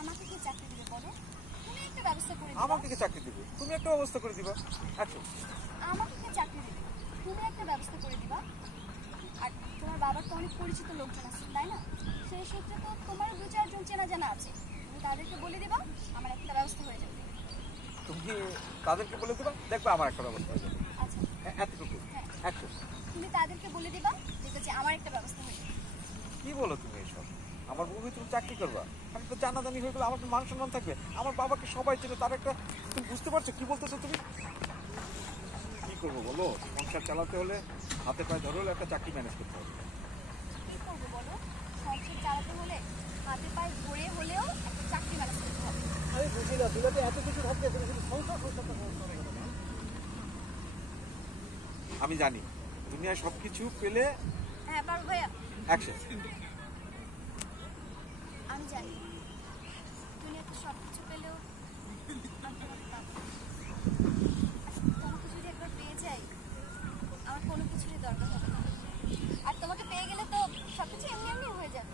আমাকে কি চাকরি দিবে বলো? তুমি একটা ব্যবস্থা করে দিবা। আমাকে কি চাকরি দিবে? তুমি একটা ব্যবস্থা করে দিবা। আচ্ছা, আমাকে কি চাকরি দিবে? তুমি একটা ব্যবস্থা করে দিবা। আর তোমার বাবার তো অনেক পরিচিত লোকজন আছে, তাই না? সেই সূত্রে তো তোমার 2-4 জন চেনা জানা আছে। তুমি তাদেরকে বলে দিবা, আমার একটা ব্যবস্থা হয়ে যাবে। তুমি তাদেরকে বলে দিবা, দেখবে আমার একটা ব্যবস্থা হয়ে যাবে। আচ্ছা, এতটুকু। হ্যাঁ, আচ্ছা, তুমি তাদেরকে বলে দিবা, দেখবে যে আমার একটা ব্যবস্থা হয়ে যাবে। কি বলো তুমি এসব? আমার বউকে তুমি চাকরি করবা, আমি তো জানাজানি হয়ে গেলে আমার তো মান সম্মান থাকবে। আমার বাবাকে সবাই চেনে, তার একটা, তুমি বুঝতে পারছো কি বলতেছো তুমি? কি করবো বলো? সংসার চালাতে হলে হাতে পায়ে ধরে হলে একটা চাকরি ম্যানেজ করতে হবে। কি করবো বলো? সংসার চালাতে হলে হাতে পায়ে ধরে হলেও একটা চাকরি ম্যানেজ করতে হবে। আমি বুঝি না, দুলাতে এত কিছু থাকতে তুমি শুধু সংসার সংসারটা সংসার করো না। আমি জানি দুনিয়ায় সবকিছু পেলে হ্যাঁ, পারো ভাইয়া। অ্যাকশন। আমি জানি দুনিয়াতে সব কিছু পেলেও আমি তোমাকে পাবো না। তোমাকে যদি একবার পেয়ে যাই, আমার কোনো কিছুরই দরকার হবে না। আর তোমাকে পেয়ে গেলে তো সবকিছু এমনি এমনি হয়ে যাবে।